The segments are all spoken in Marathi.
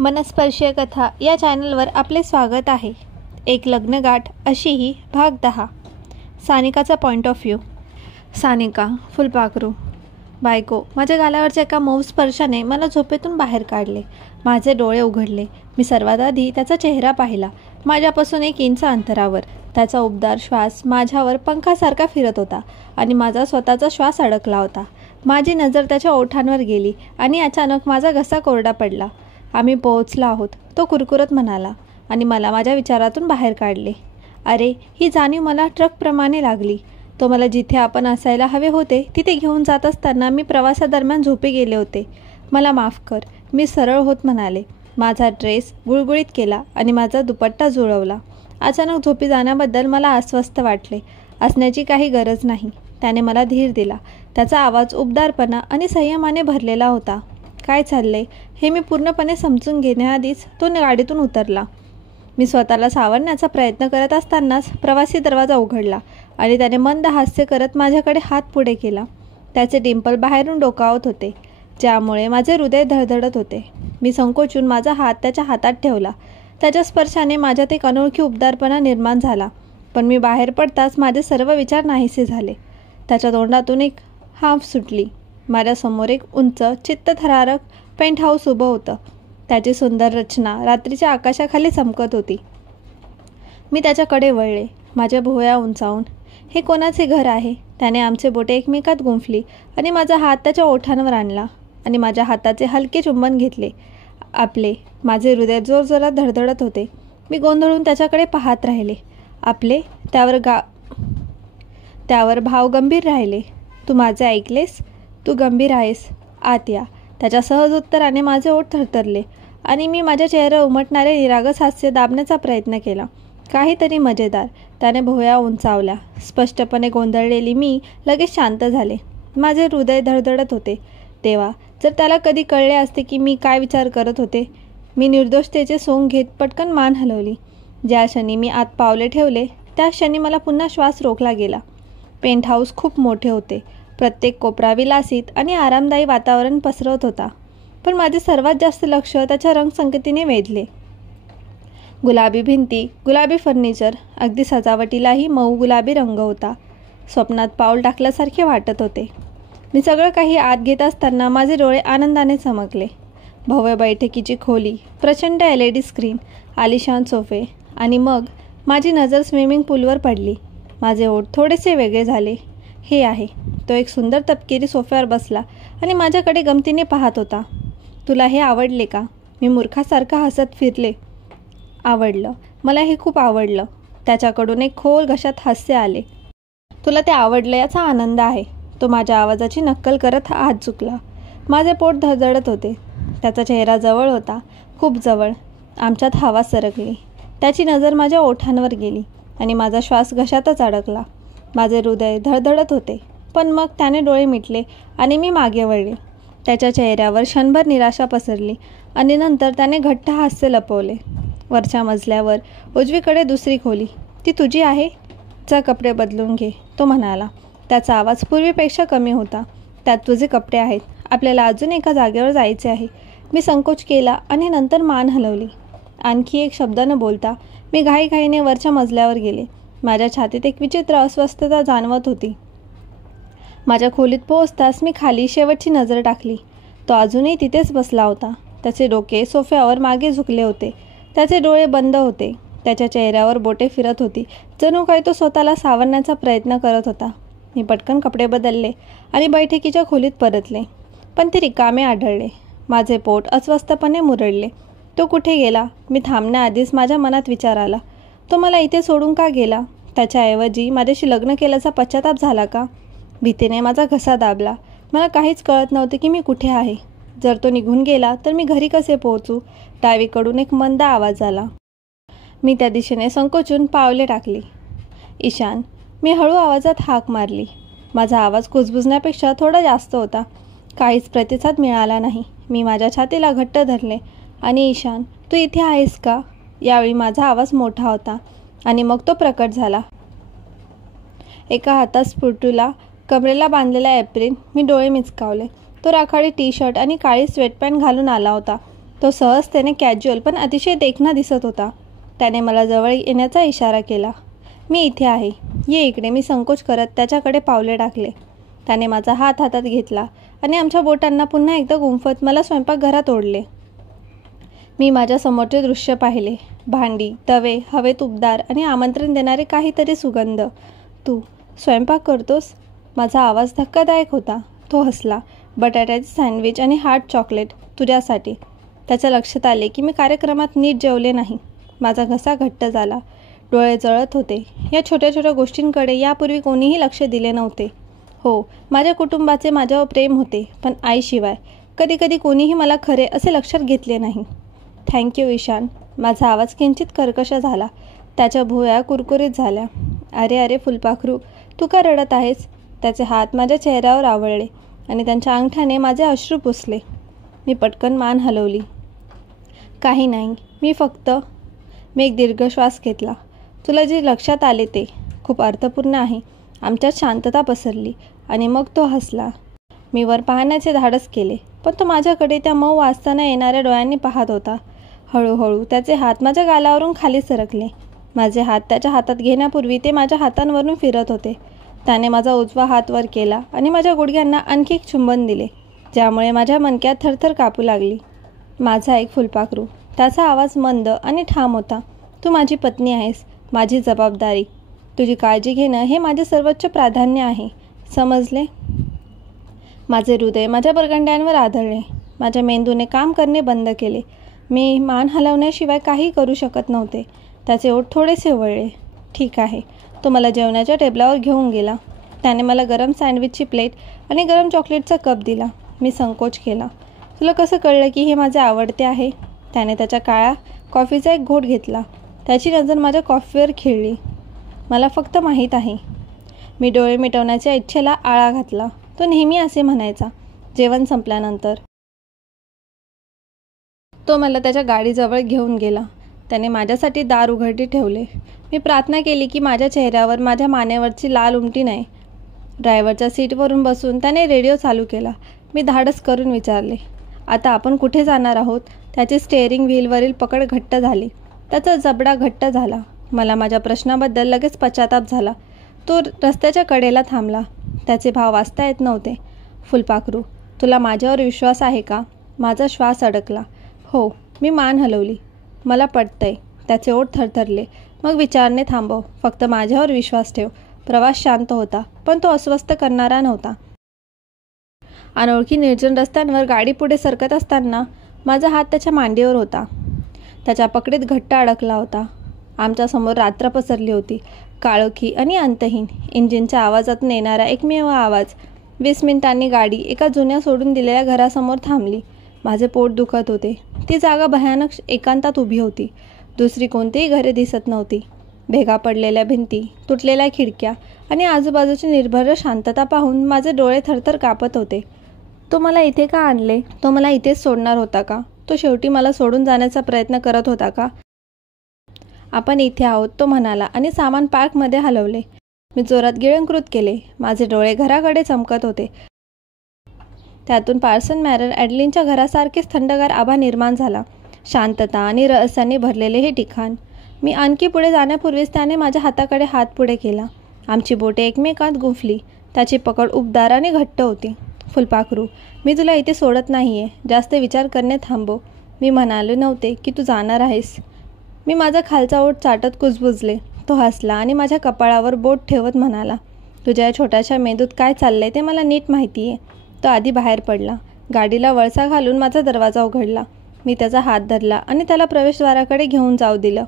मनस्पर्शीय कथा या चॅनलवर आपले स्वागत आहे. एक लग्नगाठ अशीही भाग 10. सानिकाचा पॉईंट ऑफ व्ह्यू. सानिका फुलपाखरू. बायको. माझ्या गालावरच्या एका मऊ स्पर्शाने मला झोपेतून बाहेर काढले. माझे डोळे उघडले. मी सर्वात आधी त्याचा चेहरा पाहिला. माझ्यापासून 1 इंच अंतरावर. त्याचा उबदार श्वास माझ्यावर पंखासारखा फिरत होता आणि माझा स्वतःचा श्वास अडकला होता. माझी नजर त्याच्या ओठांवर गेली आणि अचानक माझा घसा कोरडा पडला. आम्ही पोहोचलो आहोत, तो कुरकुरत म्हणाला आणि मला माझ्या विचारातून बाहेर काढले. अरे, ही जाणीव मला ट्रकप्रमाणे लागली. तो मला जिथे आपण असायला हवे होते तिथे घेऊन जात असताना मी प्रवासादरम्यान झोपे गेले होते. मला माफ कर, मी सरळ होत म्हणाले. माझा ड्रेस गुळगुळीत केला आणि माझा दुपट्टा जुळवला. अचानक झोपी जाण्याबद्दल मला अस्वस्थ वाटले. असण्याची काही गरज नाही. त्याने मला धीर दिला. त्याचा आवाज उबदारपणा आणि संयमाने भरलेला होता. काय चाललंय हे मी पूर्णपणे समजून घेण्याआधीच तो गाडीतून उतरला. मी स्वतःला सावरण्याचा प्रयत्न करत असतानाच प्रवासी दरवाजा उघडला आणि त्याने मंद हास्य करत माझ्याकडे हात पुढे केला. त्याचे डिंपल बाहेरून डोकावत होते, ज्यामुळे माझे हृदय धडधडत होते. मी संकोचून माझा हात त्याच्या हातात ठेवला. त्याच्या स्पर्शाने माझ्यात एक अनोळखी उबदारपणा निर्माण झाला. पण मी बाहेर पडताच माझे सर्व विचार नाहीसे झाले. त्याच्या तोंडातून एक हाफ सुटली. माझ्यासमोर एक उंच चित्तथरारक पेंट हाऊस उभं होतं. त्याची सुंदर रचना रात्रीच्या आकाशाखाली चमकत होती. मी त्याच्याकडे वळले, माझ्या भुवया उंचावून. हे कोणाचे घर आहे? त्याने आमचे बोटे एकमेकात गुंफली आणि माझा हात त्याच्या ओठांवर आणला आणि माझ्या हाताचे हलके चुंबन घेतले. आपले. माझे हृदय जोरजोरात धडधडत होते. मी गोंधळून त्याच्याकडे पाहत राहिले. आपले. त्यावर भाव गंभीर राहिले. तू माझे ऐकलेस? तू गंभीर आहेस. आत या. त्याच्या सहज उत्तराने माझे ओठ थरथरले आणि मी माझ्या चेहऱ्यावर उमटणारे निरागस हास्य दाबण्याचा प्रयत्न केला. काहीतरी मजेदार. त्याने भुवया उंचावल्या. स्पष्टपणे गोंधळलेली मी लगेच शांत झाले. माझे हृदय धडधडत होते. देवा, जर त्याला कधी कळले असते की मी काय विचार करत होते. मी निर्दोषतेचे सोंग घेत पटकन मान हलवली. ज्या क्षणी मी आत पावले ठेवले त्या क्षणी मला पुन्हा श्वास रोखला गेला. पेंट हाऊस खूप मोठे होते. प्रत्येक कोपरा विलासित आणि आरामदायी वातावरण पसरवत होता. पण माझे सर्वात जास्त लक्ष त्याच्या रंगसंगतीने वेधले. गुलाबी भिंती, गुलाबी फर्निचर, अगदी सजावटीलाही मऊ गुलाबी रंग होता. स्वप्नात पाऊल टाकल्यासारखे वाटत होते. मी सगळं काही आत घेत असताना माझे डोळे आनंदाने चमकले. भव्य बैठकीची खोली, प्रचंड LED स्क्रीन, आलिशान सोफे आणि मग माझी नजर स्विमिंग पूलवर पडली. माझे ओठ थोडेसे वेगळे झाले. हे आहे. तो एक सुंदर तपकिरी सोफ्यावर बसला आणि माझ्याकडे गमतीने पाहत होता. तुला हे आवडले का? मी मूर्खासारखा हसत फिरले. आवडलं. मला हे खूप आवडलं. त्याच्याकडून एक खोल घशात हास्य आले. तुला ते आवडलं याचा आनंद आहे. तो माझ्या आवाजाची नक्कल करत हात झुकला. माझे पोट धडधडत होते. त्याचा चेहरा जवळ होता, खूप जवळ. आमच्यात हवा सरकली. त्याची नजर माझ्या ओठांवर गेली आणि माझा श्वास घशातच अडकला. माझे हृदय धडधडत होते. पण मग त्याने डोळे मिटले आणि मी मागे वळले. त्याच्या चेहऱ्यावर क्षणभर निराशा पसरली आणि नंतर त्याने घट्ट हास्य लपवले. वरच्या मजल्यावर उजवीकडे दुसरी खोली. ती तुझी आहे? जा कपडे बदलून घे, तो म्हणाला. त्याचा आवाज पूर्वीपेक्षा कमी होता. त्यात तुझे कपडे आहेत. आपल्याला अजून एका जागेवर जायचे आहे. मी संकोच केला आणि नंतर मान हलवली. आणखी एक शब्द न बोलता मी घाईघाईने वरच्या मजल्यावर गेले. माझ्या छातीत एक विचित्र अस्वस्थता जाणवत होती. माझ्या खोलीत पोहोचताच मी खाली शेवटची नजर टाकली. तो अजूनही तिथेच बसला होता. त्याचे डोके सोफ्यावर मागे झुकले होते. त्याचे डोळे बंद होते. त्याच्या चेहऱ्यावर बोटे फिरत होती. जणू काही तो स्वतःला सावरण्याचा प्रयत्न करत होता. मी पटकन कपडे बदलले आणि बैठकीच्या खोलीत परतले. पण ते रिकामे आढळले. माझे पोट अस्वस्थपणे मुरडले. तो कुठे गेला? मी थांबण्याआधीच माझ्या मनात विचार आला. तो मला इथे सोडून का गेला? त्याच्याऐवजी माझ्याशी लग्न केल्याचा पश्चाताप झाला का? भीतीने माझा घसा दाबला. मला काहीच कळत नव्हते की मी कुठे आहे. जर तो निघून गेला तर मी घरी कसे पोहोचू? डावीकडून एक मंद आवाज आला. मी त्या दिशेने संकोचून पावले टाकली. ईशान. मी हळू आवाजात हाक मारली. माझा आवाज कुजबुजण्यापेक्षा थोडा जास्त होता. काहीच प्रतिसाद मिळाला नाही. मी माझ्या छातीला घट्ट धरले आणि ईशान, तू इथे आहेस का? यावेळी माझा आवाज मोठा होता आणि मग तो प्रकट झाला. एका हातात स्फुटूला कमरेला बांधलेला एप्रिन. मी डोळे मिचकावले. तो राखाडी टी-शर्ट आणि काळी स्वेटपॅन्ट घालून आला होता. तो सहजतेने कॅज्युअल पण अतिशय देखणा दिसत होता. त्याने मला जवळ येण्याचा इशारा केला. मी इथे आहे, ये इकडे. मी संकोच करत त्याच्याकडे पावले टाकले. त्याने माझा हात हातात घेतला आणि आमच्या बोटांना पुन्हा एकदा गुंफत मला स्वयंपाकघरात ओढले. मी माझ्या समोरचे दृश्य पाहिले. भांडी, तवे, हवेत उबदार आणि आमंत्रण देणारे काहीतरी सुगंध. तू स्वयंपाक करतोस? माझा आवाज धक्कादायक होता. तो हसला. बटाट्याचे सँडविच आणि हार्ट चॉकलेट तुझ्यासाठी. त्याच्या लक्षात आले की मी कार्यक्रमात नीट जेवले नाही. माझा घसा घट्ट झाला. डोळे जळत होते. या छोट्या छोट्या गोष्टींकडे यापूर्वी कोणीही लक्ष दिले नव्हते. हो, माझ्या कुटुंबाचे माझ्यावर प्रेम होते, पण आईशिवाय कधी कधी कोणीही मला खरे असे लक्षात घेतले नाही. थँक्यू ईशान. माझा आवाज किंचित कर्कश झाला. त्याच्या भुवया कुरकुरीत झाल्या. अरे अरे फुलपाखरू, तू का रडत आहेस? त्याचे हात माझ्या चेहऱ्यावर आवळले आणि त्यांच्या अंगठ्याने माझे अश्रू पुसले. मी पटकन मान हलवली. काही नाही, मी एक दीर्घ श्वास घेतला. तुला जे लक्षात आले ते खूप अर्थपूर्ण आहे. आमच्यात शांतता पसरली आणि मग तो हसला. मी वर पाहण्याचे धाडस केले, पण तो माझ्याकडे त्या मऊ वाचताना येणाऱ्या डोळ्यांनी पाहत होता. हळूहळू त्याचे हात माझ्या गालावरून खाली सरकले. माझे हात त्याच्या हातात घेण्यापूर्वी ते माझ्या हातांवरून फिरत होते. त्याने माझा उजवा हात वर केला आणि माझ्या गुडघ्यांना आणखी एक चुंबन दिले, ज्यामुळे माझ्या मणक्यात थरथर कापू लागली. माझा एक फुलपाखरू. त्याचा आवाज मंद आणि ठाम होता. तू माझी पत्नी आहेस, माझी जबाबदारी. तुझी काळजी घेणं हे माझे सर्वोच्च प्राधान्य आहे, समजले? माझे हृदय माझ्या बरगंड्यांवर आदळले. माझ्या मेंदूने काम करणे बंद केले. मी मान हलवण्याशिवाय काही करू शकत नव्हते. त्याचे ओठ थोडेसे वळले. ठीक आहे. तो मला जेवणाच्या टेबलावर घेऊन गेला. त्याने मला गरम सँडविचची प्लेट आणि गरम चॉकलेटचा कप दिला. मी संकोच केला. तुला कसं कळलं की हे माझे आवडते आहे? त्याने त्याच्या काळ्या कॉफीचा एक घोट घेतला. त्याची नजर माझ्या कॉफीवर खिळली. मला फक्त माहीत आहे. मी डोळे मिटवण्याच्या इच्छेला आळा घातला. तो नेहमी असे म्हणायचा जेवण संपल्यानंतर. तो मला त्याच्या गाडीजवळ घेऊन गेला. त्याने माझ्यासाठी दार उघडे ठेवले. मी प्रार्थना केली की माझ्या चेहऱ्यावर माझ्या मानेवरची लाल उमटी नाही. ड्रायव्हरच्या सीटवरून बसून त्याने रेडिओ चालू केला. मी धाडस करून विचारले, आता आपण कुठे जाणार आहोत? त्याची स्टेअरिंग व्हीलवरील पकड घट्ट झाली. त्याचा जबडा घट्ट झाला. मला माझ्या प्रश्नाबद्दल लगेच पश्चाताप झाला. तो रस्त्याच्या कडेला थांबला. त्याचे भाव वाचता येत नव्हते. फुलपाखरू, तुला माझ्यावर विश्वास आहे का? माझा श्वास अडकला. हो. मी मान हलवली. मला पटतंय. त्याचे ओठ थरथरले. मग विचारणे थांबव. फक्त माझ्यावर विश्वास ठेव. प्रवास शांत होता, पण तो अस्वस्थ करणारा नव्हता. अनोळखी निर्जन रस्त्यांवर गाडी पुढे सरकत असताना माझा हात त्याच्या मांडीवर होता. त्याच्या पकडीत घट्ट अडकला होता. आमच्यासमोर रात्र पसरली होती, काळोखी आणि अंतहीन. इंजिनच्या आवाजातून येणारा एकमेव आवाज. 20 मिनिटांनी गाडी एका जुन्या सोडून दिलेल्या घरासमोर थांबली. माझे पोट दुखत होते. ती जागा भयानक एकांतात उभी होती. दुसरी कोणतीही घरे दिसत नव्हती. भेगा पडलेल्या भिंती, तुटलेल्या खिडक्या आणि आजूबाजूची निर्भर शांतता पाहून माझे डोळे थरथर कापत होते. तो मला इथे का आणले? तो मला इथेच सोडणार होता का? तो शेवटी मला सोडून जाण्याचा प्रयत्न करत होता का? आपण इथे आहोत, तो म्हणाला आणि सामान पार्कमध्ये हलवले. मी जोरात गिळंकृत केले. माझे डोळे घराकडे चमकत होते. त्यातून पार्सन मॅरर ॲडलिनच्या घरासारखेच थंडगार आभा निर्माण झाला. शांतता आणि रहस्याने भरलेले हे ठिकाण. मी आणखी पुढे जाण्यापूर्वीच त्याने माझ्या हाताकडे हात पुढे केला. आमची बोटे एकमेकांत गुंफली. त्याची पकड उबदार आणि घट्ट होती. फुलपाखरू, मी तुला इथे सोडत नाही आहे. जास्त विचार करणे थांबव. मी म्हणाले नव्हते की तू जाणार आहेस. मी माझा खालचा ओठ चाटत कुजबुजले. तो हसला आणि माझ्या कपाळावर बोट ठेवत म्हणाला, तुझ्या या छोट्याशा मेंदूत काय चाललंय ते मला नीट माहिती आहे. तो आधी बाहेर पडला. गाडीला वळसा घालून माझा दरवाजा उघडला. मी त्याचा हात धरला आणि त्याला प्रवेशद्वाराकडे घेऊन जाऊ दिलं.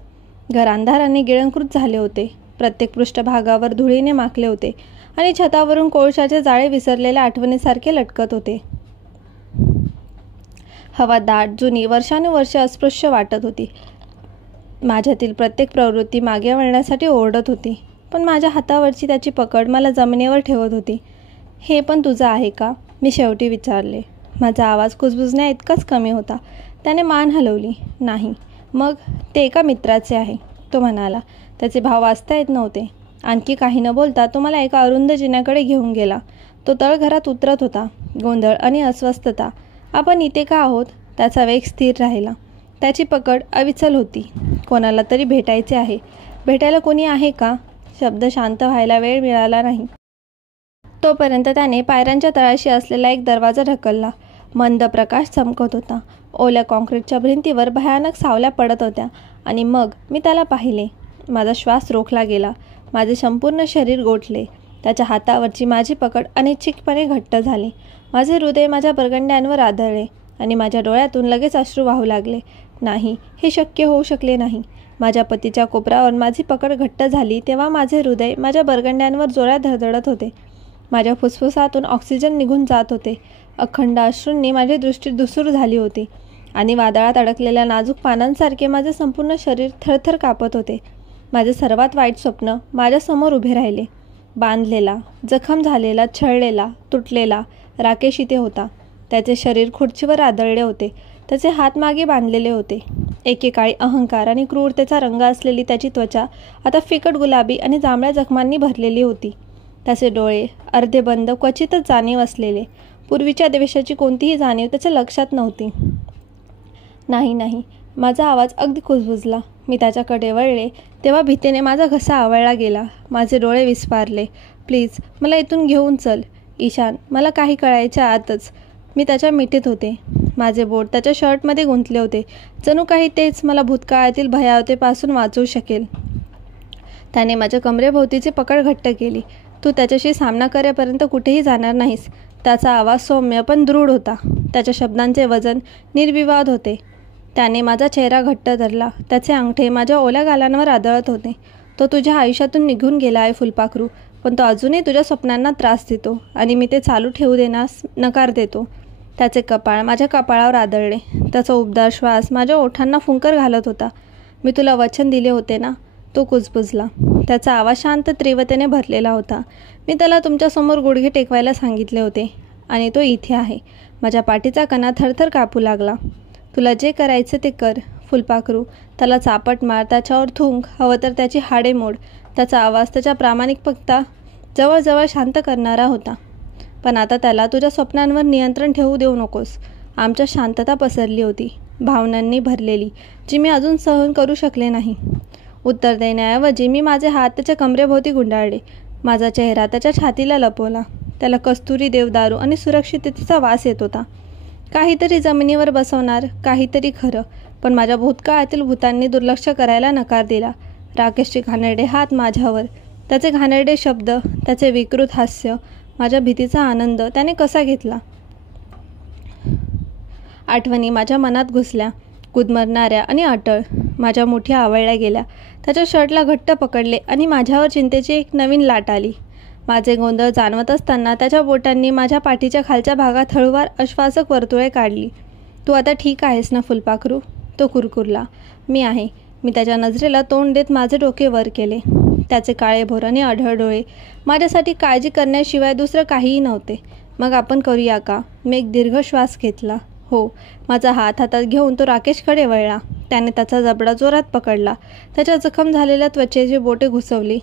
घर अंधाराने गिळंकृत झाले होते. प्रत्येक पृष्ठभागावर धुळीने माखले होते आणि छतावरून कोळशाचे जाळे विसरलेल्या आठवणीसारखे लटकत होते. हवा दाट, जुनी, वर्षानुवर्षे अस्पृश्य वाटत होती. माझ्यातील प्रत्येक प्रवृत्ती मागे वळण्यासाठी ओरडत होती, पण माझ्या हातावरची त्याची पकड मला जमिनीवर ठेवत होती. हे पण तुझं आहे का? मी शेवटी विचारले. माझा आवाज कुजबुजण्या इतकाच कमी होता. त्याने मान हलवली. नाही. मग ते एका मित्राचे आहे, तो म्हणाला. त्याचे भाव वाचता येत नव्हते. आणखी काही न बोलता तो मला एका अरुंद जिन्याकडे घेऊन गेला. तो तळघरात उतरत होता. गोंधळ आणि अस्वस्थता. आपण इथे का आहोत? त्याचा वेग स्थिर राहिला. त्याची पकड अविचल होती. कोणाला तरी भेटायचे आहे. भेटायला कोणी आहे का? शब्द शांत व्हायला वेळ मिळाला नाही. तोपर्यंत त्याने पायऱ्यांच्या तळाशी असलेला एक दरवाजा ढकलला. मंद प्रकाश चमकत होता. ओल्या कॉन्क्रीटच्या भिंतीवर भयानक सावल्या पडत होत्या. आणि मग मी त्याला पाहिले. माझा श्वास रोखला गेला. माझे संपूर्ण शरीर गोठले. त्याच्या हातावरची माझी पकड अनिच्छिकपणे घट्ट झाली. माझे हृदय माझ्या बरगंड्यांवर आदळले आणि माझ्या डोळ्यातून लगेच अश्रू वाहू लागले. नाही, हे शक्य होऊ शकले नाही. माझ्या पतीच्या कोपरावर माझी पकड घट्ट झाली तेव्हा माझे हृदय माझ्या बरगंड्यांवर जोरात धडधडत होते. माझ्या फुफ्फुसातून ऑक्सिजन निघून जात होते. अखंड अश्रूंनी माझी दृष्टी धूसर झाली होती आणि वादळात अडकलेल्या नाजूक पानांसारखे माझे संपूर्ण शरीर थरथर कापत होते. माझे सर्वात वाईट स्वप्न माझ्यासमोर उभे राहिले. बांधलेला, जखम झालेला, छळलेला, तुटलेला राकेश इथे होता. त्याचे शरीर खुर्चीवर आदळले होते. त्याचे हात मागे बांधलेले होते. एकेकाळी अहंकार आणि क्रूरतेचा रंग असलेली त्याची त्वचा आता फिकट गुलाबी आणि जांभळ्या जखमांनी भरलेली होती. त्याचे डोळे अर्धे बंद, क्वचितच जाणीव असलेले. पूर्वीच्या द्वेषाची कोणतीही जाणीव त्याच्या लक्षात नव्हती. नाही. माझा आवाज अगदी कुजबुजला. मी त्याच्याकडे वळले तेव्हा भीतीने माझा घसा आवळला गेला. माझे डोळे विस्फारले. प्लीज, मला इथून घेऊन चल. ईशान, मला काही कळायच्या आतच मी त्याच्या मिठीत होते. माझे बोट त्याच्या शर्टमध्ये गुंतले होते. जणू काही तेच मला भूतकाळातील भयावतेपासून वाचवू शकेल. त्याने माझ्या कमरेभोवतीची पकड घट्ट केली. तू त्याच्याशी सामना करेपर्यंत कुठेही जाणार नाहीस. त्याचा आवाज सौम्य पण दृढ होता. त्याच्या शब्दांचे वजन निर्विवाद होते. त्याने माझा चेहरा घट्ट धरला. त्याचे अंगठे माझ्या ओल्या गालांवर आदळत होते. तो तुझ्या आयुष्यातून निघून गेला आहे फुलपाखरू, पण तो अजूनही तुझ्या स्वप्नांना त्रास देतो आणि मी ते चालू ठेवू देण्यास नकार देतो. त्याचे कपाळ माझ्या कपाळावर आदळले. त्याचा उबदार श्वास माझ्या ओठांना फुंकर घालत होता. मी तुला वचन दिले होते ना. तो कुजबुजला. त्याचा आवाज शांत तीव्रतेने भरलेला होता. मी त्याला तुमच्यासमोर गुडघे टेकवायला सांगितले होते आणि तो इथे आहे. माझ्या पाठीचा कणा थरथर कापू लागला. तुला जे करायचं ते कर फुलपाखरू. त्याला चापट मार, त्याच्यावर थुंक, हवं तर त्याची हाडे मोड. त्याचा आवाज त्याच्या प्रामाणिकपणा जवळजवळ शांत करणारा होता. पण आता त्याला तुझ्या स्वप्नांवर नियंत्रण ठेवू देऊ नकोस. आमच्यात शांतता पसरली होती, भावनांनी भरलेली, जी मी अजून सहन करू शकले नाही. उत्तर देण्याऐवजी मी माझे हात त्याच्या कमरेभोवती गुंडाळले. माझा चेहरा त्याच्या छातीला लपवला. त्याला कस्तुरी, देवदारू आणि सुरक्षिततेचा वास येत होता. काहीतरी जमिनीवर बसवणार, काहीतरी खरं. पण माझ्या भूतकाळातील भूतांनी दुर्लक्ष करायला नकार दिला. राकेशचे घाणेरडे हात माझ्यावर, त्याचे घाणेरडे शब्द, त्याचे विकृत हास्य, माझ्या भीतीचा आनंद त्याने कसा घेतला. आठवणी माझ्या मनात घुसल्या, गुदमरणाऱ्या आणि अटळ. माझ्या मुठ्या आवळल्या गेल्या. त्याच्या शर्टला घट्ट पकडले आणि माझ्यावर चिंतेची एक नवीन लाट आली. माझे गोंधळ जाणवत असताना त्याच्या बोटांनी माझ्या पाठीच्या खालच्या भागात हळूवार आश्वासक वर्तुळे काढली. तू आता ठीक आहेस ना फुलपाखरू? तो कुरकुरला. मी आहे. मी त्याच्या नजरेला तोंड देत माझे डोके वर केले. त्याचे काळेभोर आणि अढळ डोळे माझ्यासाठी काळजी करण्याशिवाय दुसरं काहीही नव्हते. मग आपण करूया का? मी एक दीर्घ श्वास घेतला. हो. माझा हात हातात घेऊन तो राकेशकडे वळला. त्याने त्याचा जबडा जोरात पकडला. त्याच्या जखम झालेल्या त्वचेची बोटे घुसवली.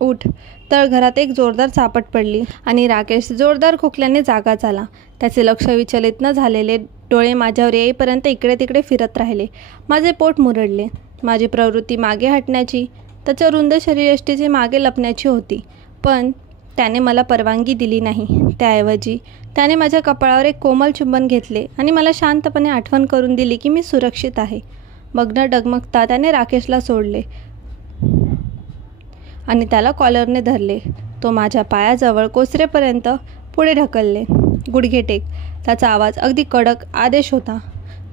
उठ. तळघरात एक जोरदार चापट पडली आणि राकेश जोरदार खोकल्याने जागा झाला. त्याचे लक्ष विचलित न झालेले डोळे माझ्यावर येईपर्यंत इकडे तिकडे फिरत राहिले. माझे पोट मुरडले. माझी प्रवृत्ती मागे हटण्याची, त्याच्या रुंद शरीरयष्टीचे मागे लपण्याची होती. पण त्याने मला परवानगी दिली नाही. त्याऐवजी त्याने माझ्या कपाळावर एक कोमल चुंबन घेतले आणि मला शांतपणे आठवण करून दिली की मी सुरक्षित आहे. मग न डगमगता त्याने राकेशला सोडले आणि त्याला कॉलरने धरले. तो माझ्या पायाजवळ कोसरेपर्यंत पुढे ढकलले. गुडघे टेक. त्याचा आवाज अगदी कडक आदेश होता.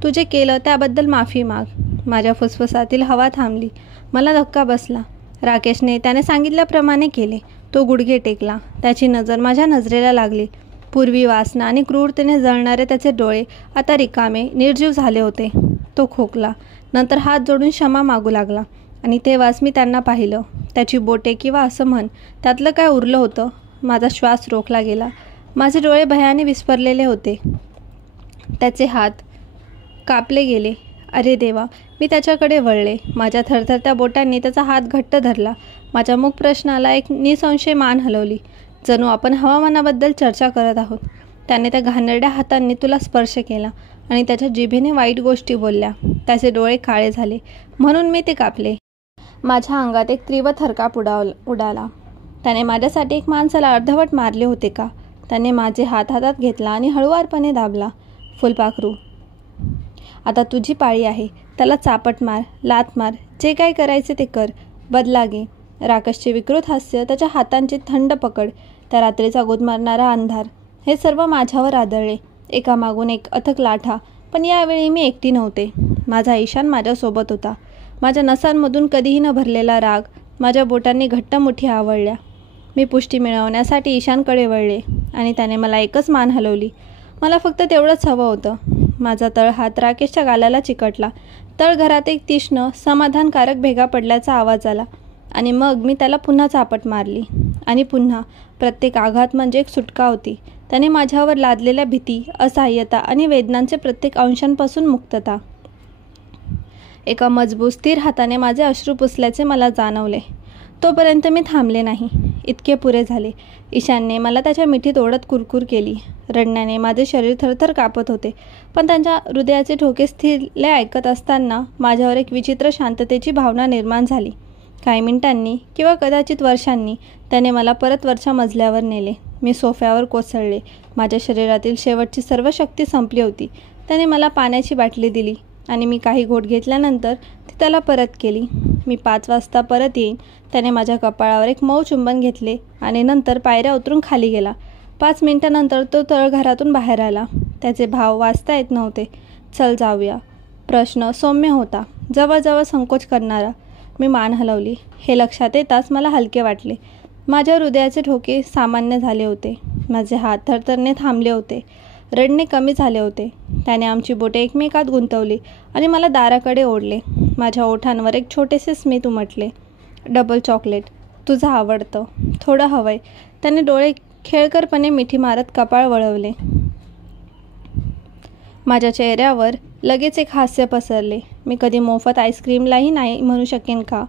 तू जे केलं त्याबद्दल माफी माग. माझ्या फुसफुसातील हवा थांबली. मला धक्का बसला. राकेशने त्याने सांगितल्याप्रमाणे केले. तो गुडघे टेकला. त्याची नजर माझ्या नजरेला लागली. पूर्वी वासना आणि क्रूरतेने जळणारे त्याचे डोळे आता रिकामे, निर्जीव झाले होते. तो खोकला. नंतर हात जोडून क्षमा मागू लागला आणि तेव्हाच मी त्यांना पाहिलं. त्याची बोटे किंवा असं म्हण, त्यातलं काय उरलं होतं. माझा श्वास रोखला गेला. माझे डोळे भयाने विस्फरलेले होते. त्याचे हात कापले गेले. अरे देवा. मी त्याच्याकडे वळले. माझ्या थरथरत्या बोटांनी त्याचा हात घट्ट धरला. माझ्या मुख प्रश्नाला एक निसंशय मान हलवली. जणू आपण हवामानाबद्दल चर्चा करत आहोत. त्याने त्या घाणेरड्या हातांनी तुला स्पर्श केला आणि त्याच्या जिभेने वाईट गोष्टी बोलल्या. त्याचे डोळे काळे झाले म्हणून मी ते कापले. माझ्या अंगात एक तीव्र थरकाप उडाला. त्याने माझ्यासाठी एक माणसाला अर्धवट मारले होते का? त्याने माझे हात हातात घेतला आणि हळुवारपणे दाबला. फुलपाखरू, आता तुझी पाळी आहे. त्याला चापट मार, लात मार, जे काय करायचे ते कर. बदला घे. राकेशचे विकृत हास्य, त्याच्या हातांची थंड पकड, त्या रात्रीचा गुदमरणारा अंधार, हे सर्व माझ्यावर आदळले एकामागून एक अथक लाठा. पण यावेळी मी एकटी नव्हते. माझा ईशान माझ्यासोबत होता. माझ्या नसांमधून कधीही न भरलेला राग माझ्या बोटांनी घट्ट मुठी आवळल्या. मी पुष्टी मिळवण्यासाठी ईशानकडे वळले आणि त्याने मला एकच मान हलवली. मला फक्त तेवढंच हवं होतं. माझा तळहात राकेशच्या गालाला चिकटला. तळघरात एक तीक्ष्ण समाधानकारक भेगा पडल्याचा आवाज आला आणि मग मी त्याला पुन्हा चापट मारली. आणि पुन्हा प्रत्येक आघात म्हणजे एक सुटका होती. त्याने माझ्यावर लादलेल्या भीती, असहाय्यता आणि वेदनांचे प्रत्येक अंशांपासून मुक्तता. एका मजबूत स्थिर हाताने माझे अश्रू पुसल्याचे मला जाणवले. तोपर्यंत मी थांबले नाही. इतके पुरे झाले. ईशानने मला त्याच्या मिठीत ओढत कुरकुर केली. रडण्याने माझे शरीर थरथर कापत होते. पण त्यांच्या हृदयाचे ठोके स्थिरले ऐकत असताना माझ्यावर एक विचित्र शांततेची भावना निर्माण झाली. काही मिनिटांनी किंवा कदाचित वर्षांनी त्याने मला परत वरच्या मजल्यावर नेले. मी सोफ्यावर कोसळले. माझ्या शरीरातील शेवटची सर्व शक्ती संपली होती. त्याने मला पाण्याची बाटली दिली आणि मी काही घोट घेतल्यानंतर ती त्याला परत केली. मी 5 वाजता परत येईन. त्याने माझ्या कपाळावर एक मऊ चुंबन घेतले आणि नंतर पायऱ्या उतरून खाली गेला. 5 मिनिटांनंतर तो तळघरातून बाहेर आला. त्याचे भाव वाचता येत नव्हते. चल जाऊया. प्रश्न सौम्य होता, जवळजवळ संकोच करणारा. मी मान हलवली. हे लक्षात येताच मला हलके वाटले. माझ्या हृदयाचे ठोके सामान्य झाले होते. माझे हात थरथरणे थांबले होते. रडणे कमी झाले होते. त्याने आमची बोटे एकमेकात गुंतवली आणि मला दाराकडे ओढले. माझ्या ओठांवर एक छोटेसे स्मित उमटले. डबल चॉकलेट, तुझं आवडतं, थोडं हवंय. त्याने डोळे खेळकरपणे मिठी मारत कपाळ वळवले. माझ्या चेहऱ्यावर लगेच एक हास्य पसरले. मी कधी मोफत आईस्क्रीमलाही नाही म्हणू शकेन का?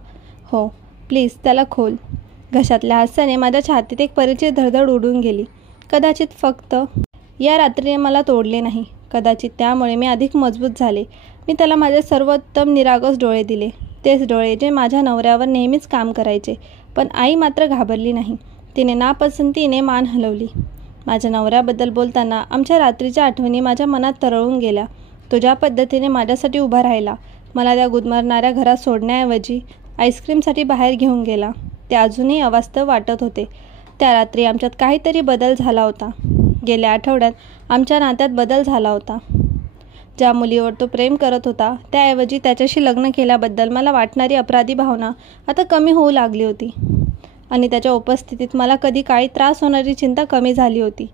हो प्लीज, त्याला खोल. घशातल्या हास्याने माझ्या छातीत एक परिचित धडधड उडून गेली. कदाचित फक्त या रात्रीने मला तोडले नाही. कदाचित त्यामुळे मी अधिक मजबूत झाले. मी त्याला माझे सर्वोत्तम निरागस डोळे दिले. तेच डोळे जे माझ्या नवऱ्यावर नेहमीच काम करायचे. पण आई मात्र घाबरली नाही. तिने नापसंतीने मान हलवली. माझ्या नवऱ्याबद्दल बोलताना आमच्या रात्रीच्या आठवणी माझ्या मनात तरळून गेल्या. तो ज्या पद्धतीने माझ्यासाठी उभा राहिला, मला त्या गुदमरणाऱ्या घरात सोडण्याऐवजी आईस्क्रीमसाठी बाहेर घेऊन गेला, ते अजूनही अवास्तव वाटत होते. त्या रात्री आमच्यात काहीतरी बदल झाला होता. गेल्या आठवड्यात आमच्या नात्यात बदल झाला होता. ज्या मुलीवर तो प्रेम करत होता त्याऐवजी त्याच्याशी लग्न केल्याबद्दल मला वाटणारी अपराधी भावना आता कमी होऊ लागली होती. आणि त्याच्या उपस्थितीत मला कधी काळी त्रास होणारी चिंता कमी झाली होती.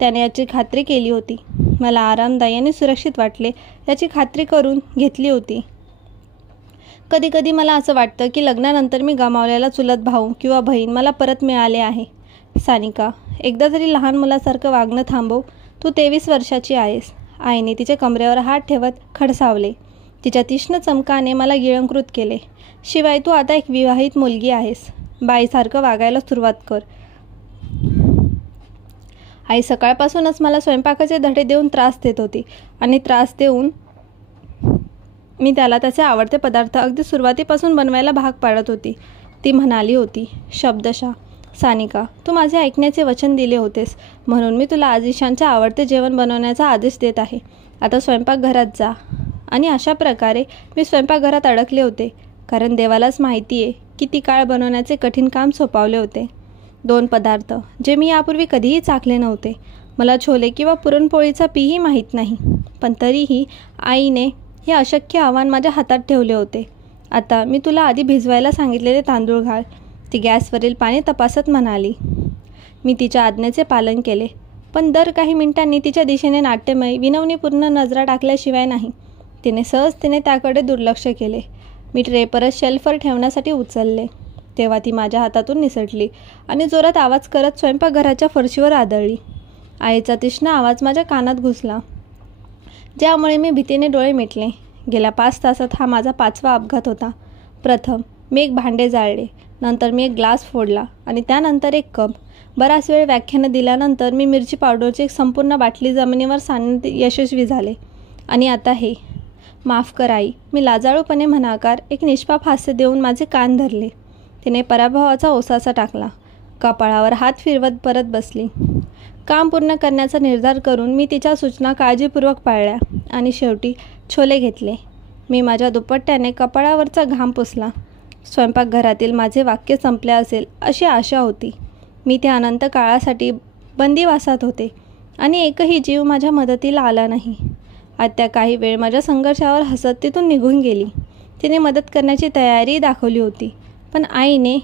त्याने याची खात्री केली होती. मला आरामदायी आणि सुरक्षित वाटले याची खात्री करून घेतली होती. कधी कधी मला असं वाटतं की लग्नानंतर मी गमावलेला चुलत भाऊ किंवा बहीण मला परत मिळाले आहे. सानिका, एकदा तरी लहान मुलासारखं वागणं थांबव. तू 23 वर्षाची आहेस. आईने तिच्या कमरेवर हात ठेवत खडसावले. तिच्या तीक्ष्ण चमकाने मला गिळंकृत केले. शिवाय तू आता एक विवाहित मुलगी आहेस. बाईसारखं वागायला सुरुवात कर. आई सकाळपासूनच मला स्वयंपाकाचे धडे देऊन त्रास देत होती आणि त्रास देऊन मी त्याला त्याचे आवडते पदार्थ अगदी सुरुवातीपासून बनवायला भाग पाडत होती. ती म्हणाली होती शब्दशः, सानिका, तू माझे ऐकण्याचे वचन दिले होतेस म्हणून मी तुला आज ईशानच्या आवडते जेवण बनवण्याचा आदेश देत आहे. आता स्वयंपाकघरात जा. आणि अशा प्रकारे मी स्वयंपाकघरात अडकले होते कारण देवालाच माहिती आहे किती काळ बनवण्याचे कठीण काम सोपवले होते. 2 पदार्थ जे मी यापूर्वी कधीही चाखले नव्हते. मला छोले किंवा पुरणपोळीचा पीही माहीत नाही. पण तरीही आईने हे अशक्य आव्हान माझ्या हातात ठेवले होते. आता मी तुला आधी भिजवायला सांगितलेले तांदूळ घाल, ती गॅसवरील पाणी तपासत म्हणाली. मी तिच्या आज्ञेचे पालन केले. पण दर काही मिनिटांनी तिच्या दिशेने नाट्यमय विनवणीपूर्ण नजरा टाकल्याशिवाय नाही. तिने सहजतेने त्याकडे दुर्लक्ष केले. मी ट्रे परत शेल्फवर ठेवण्यासाठी उचलले तेव्हा ती माझ्या हातातून निसटली आणि जोरात आवाज करत स्वयंपाकघराच्या फरशीवर आदळली. आईचा तीक्ष्ण आवाज माझ्या कानात घुसला, ज्यामुळे मी भीतीने डोळे मिटले. गेल्या 5 तासात हा माझा 5वा अपघात होता. प्रथम मी एक भांडे जाळले, नंतर मी एक ग्लास फोडला आणि त्यानंतर एक कप. बराच वेळ व्याख्यानं दिल्यानंतर मी मिरची पावडरची एक संपूर्ण बाटली जमिनीवर सांडण्यात यशस्वी झाले. आणि आता हे. माफ कर आई, मी लाजाळूपणे म्हणाकार एक निष्पाप हास्य देऊन माझे कान धरले. तिने पराभवाचा ओसासा टाकला. कपाळावर हात फिरवत परत बसली. काम पूर्ण करण्याचा निर्धार करून मी तिच्या सूचना काळजीपूर्वक पाळल्या आणि शेवटी छोले घेतले. मी माझ्या दुपट्ट्याने कपाळावरचा घाम पुसला. स्वयंपाकघरातील माझे वाक्य संपले असेल अशी आशा होती. मी त्या अनंत काळासाठी बंदिवासात होते आणि एकही जीव माझ्या मदतीला आला नाही. आत्या काही वेळ माझ्या संघर्षावर हसत तिथून निघून गेली. तिने मदत करण्याची तयारी दाखवली होती, पण आईने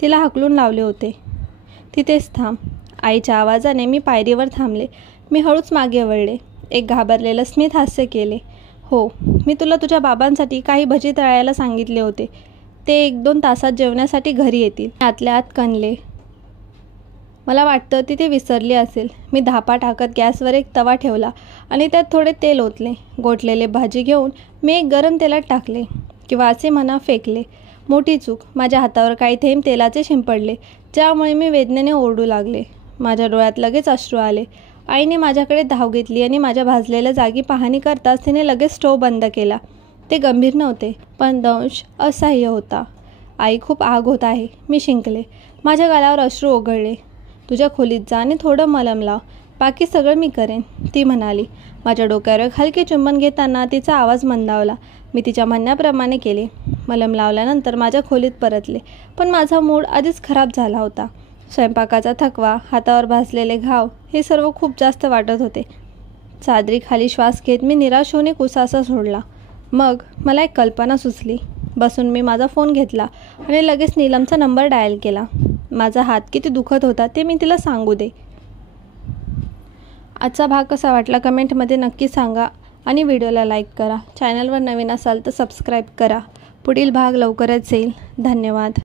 तिला हाकलून लावले होते. तिथेच थांब. आईच्या आवाजाने मी पायरीवर थांबले. मी हळूच मागे वळले. एक घाबरलेलं स्मित हास्य केले. हो, मी तुला तुझ्या बाबांसाठी काही भजी तळायला सांगितले होते. ते 1-2 तासात जेवण्यासाठी घरी येतील. आतल्या आत कणले. मला वाटतं ती ते विसरली असेल. मी धापा टाकत गॅसवर एक तवा ठेवला आणि त्यात थोडे तेल ओतले. गोठलेले भाजी घेऊन मी एक गरम तेलात टाकले, किंवा असे म्हणा फेकले. मोठी चूक. माझ्या हातावर काही थेंब तेलाचे शिंपडले, ज्यामुळे मी वेदनेने ओरडू लागले. माझ्या डोळ्यात लगेच अश्रू आले. आईने माझ्याकडे धाव घेतली आणि माझ्या भाजलेल्या जागी पाहणी करताच तिने लगेच स्टोव्ह बंद केला. ते गंभीर नव्हते, पण दंश असह्य होता. आई, खूप आग होत आहे. मी शिंकले. माझ्या गालावर अश्रू ओघळले. तुझ्या खोलीत जा आणि थोडं मलम लाव. बाकी सगळं मी करेन, ती म्हणाली. माझ्या डोक्यावर एक हलके चुंबन घेताना तिचा आवाज मंदावला. मी तिच्या म्हणण्याप्रमाणे केले. मलम लावल्यानंतर माझ्या खोलीत परतले, पण माझा मूड आधीच खराब झाला होता. स्वयंपाकाचा थकवा, हातावर भाजलेले घाव, हे सर्व खूप जास्त वाटत होते. चादरीखाली श्वास घेत मी निराश होणे कुसासा सोडला. मग मला एक कल्पना सुचली. बसून मी माझा फोन घेतला आणि लगेच नीलमचा नंबर डायल केला. माझा हात किती दुखत होता ते मी तिला सांगू दे. आजचा भाग कसा वाटला कमेंटमध्ये नक्की सांगा आणि व्हिडिओला लाईक करा. चॅनलवर नवीन असाल तर सबस्क्राईब करा. पुढील भाग लवकरच येईल. धन्यवाद.